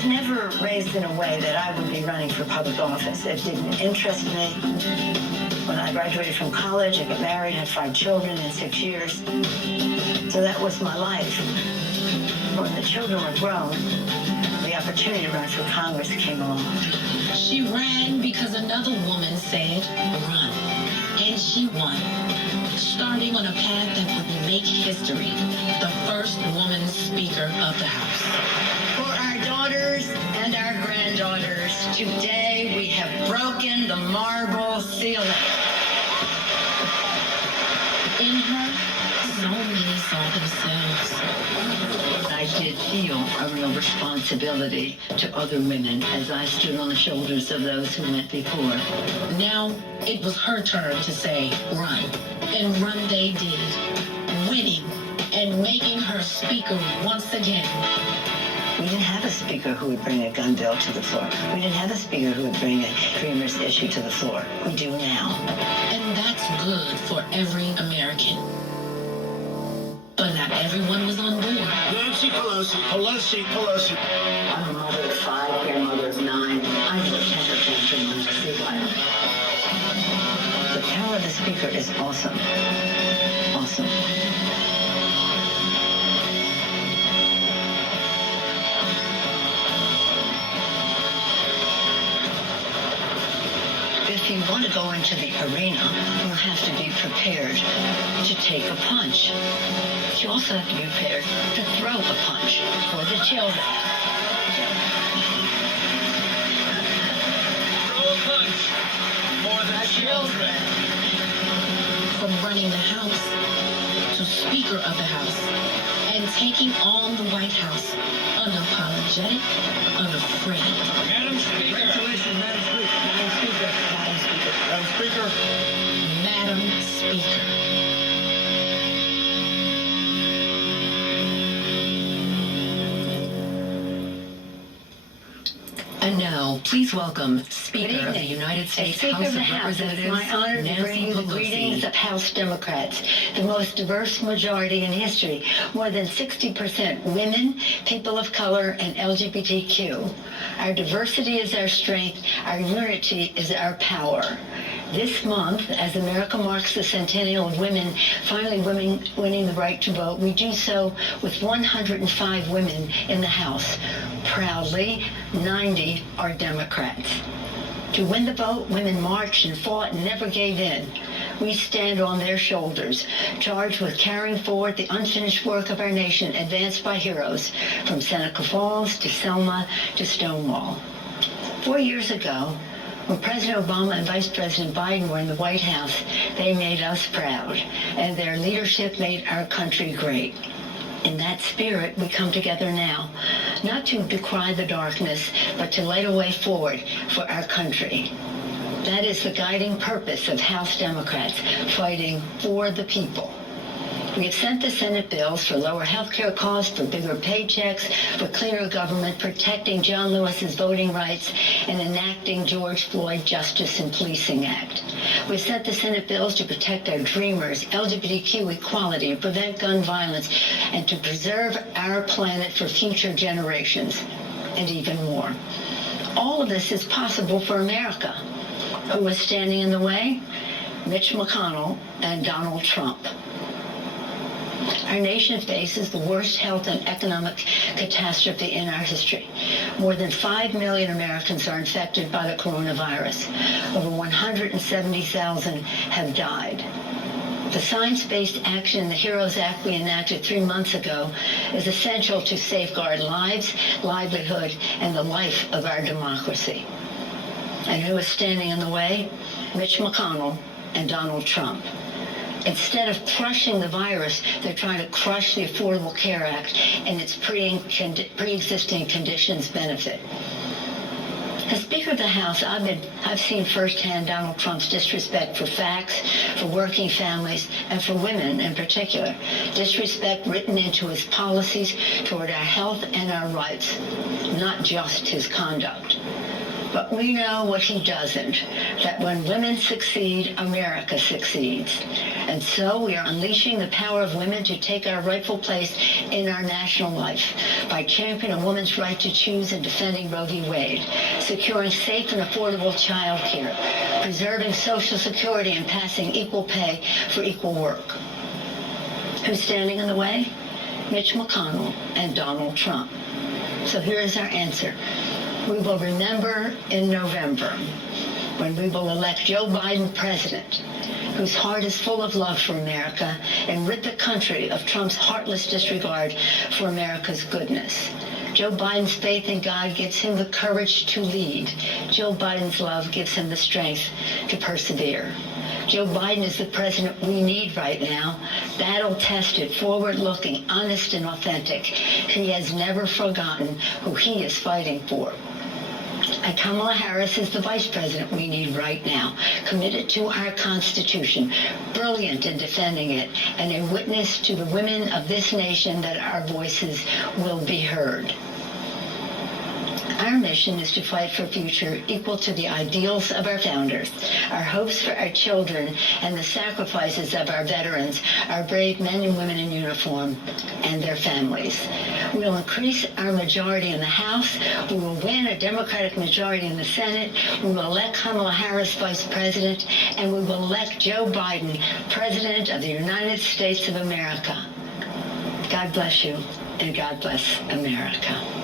was never raised in a way that I would be running for public office. It didn't interest me. When I graduated from college, I got married, had 5 children in 6 years. So that was my life. When the children were grown, the opportunity to run for Congress came along. She ran because another woman said, run. And she won, starting on a path that would make history, the first woman Speaker of the House. For our daughters and our granddaughters, today we have broken the marble ceiling. In her, so many saw themselves. I did feel a real responsibility to other women as I stood on the shoulders of those who went before. Now, it was her turn to say, run. And run they did, winning and making her Speaker once again. We didn't have a Speaker who would bring a gun bill to the floor. We didn't have a Speaker who would bring a Dreamers issue to the floor. We do now. And that's good for every American. But not everyone was on board. Nancy Pelosi, Pelosi, Pelosi. I'm a mother of 5, grandmother of 9. I know a temper tantrum when I see one. The power of the Speaker is awesome. Awesome. If you want to go into the arena, you have to be prepared to take a punch. You also have to be prepared to throw a punch for the children. Throw a punch for the children. From running the House to Speaker of the House and taking on the White House unapologetic, unafraid. Madam Speaker. Congratulations, Madam Speaker. Madam Speaker. Madam Speaker. Madam Speaker. And now, please welcome Speaker of the United States House of Representatives, It's my honor to bring you the Nancy greetings Pelosi. of House Democrats, the most diverse majority in history. More than 60% women, people of color, and LGBTQ. Our diversity is our strength. Our unity is our power. This month, as America marks the centennial of women finally winning the right to vote, we do so with 105 women in the House. Proudly, 90 are Democrats. To win the vote, women marched and fought and never gave in. We stand on their shoulders, charged with carrying forward the unfinished work of our nation advanced by heroes, from Seneca Falls to Selma to Stonewall. 4 years ago, when President Obama and Vice President Biden were in the White House, they made us proud, and their leadership made our country great. In that spirit, we come together now, not to decry the darkness, but to light a way forward for our country. That is the guiding purpose of House Democrats, fighting for the people. We have sent the Senate bills for lower health care costs, for bigger paychecks, for cleaner government, protecting John Lewis's voting rights, and enacting George Floyd Justice and Policing Act. We've sent the Senate bills to protect our dreamers, LGBTQ equality, to prevent gun violence, and to preserve our planet for future generations, and even more. All of this is possible for America. Who is standing in the way? Mitch McConnell and Donald Trump. Our nation faces the worst health and economic catastrophe in our history. More than 5 million Americans are infected by the coronavirus. Over 170,000 have died. The science-based action in the HEROES Act we enacted 3 months ago is essential to safeguard lives, livelihood, and the life of our democracy. And who is standing in the way? Mitch McConnell and Donald Trump. Instead of crushing the virus, they're trying to crush the Affordable Care Act and its pre-existing conditions benefit. As Speaker of the House, I've seen firsthand Donald Trump's disrespect for facts, for working families, and for women in particular. Disrespect written into his policies toward our health and our rights, not just his conduct. But we know what he doesn't, that when women succeed, America succeeds. And so we are unleashing the power of women to take our rightful place in our national life by championing a woman's right to choose and defending Roe v. Wade, securing safe and affordable child care, preserving Social Security, and passing equal pay for equal work. Who's standing in the way? Mitch McConnell and Donald Trump. So here is our answer. We will remember in November when we will elect Joe Biden president, whose heart is full of love for America, and rid the country of Trump's heartless disregard for America's goodness. Joe Biden's faith in God gives him the courage to lead. Joe Biden's love gives him the strength to persevere. Joe Biden is the president we need right now, battle-tested, forward-looking, honest, and authentic. He has never forgotten who he is fighting for. And Kamala Harris is the vice president we need right now, committed to our Constitution, brilliant in defending it, and a witness to the women of this nation that our voices will be heard. Our mission is to fight for a future equal to the ideals of our founders, our hopes for our children, and the sacrifices of our veterans, our brave men and women in uniform, and their families. We will increase our majority in the House. We will win a Democratic majority in the Senate. We will elect Kamala Harris vice president, and we will elect Joe Biden president of the United States of America. God bless you, and God bless America.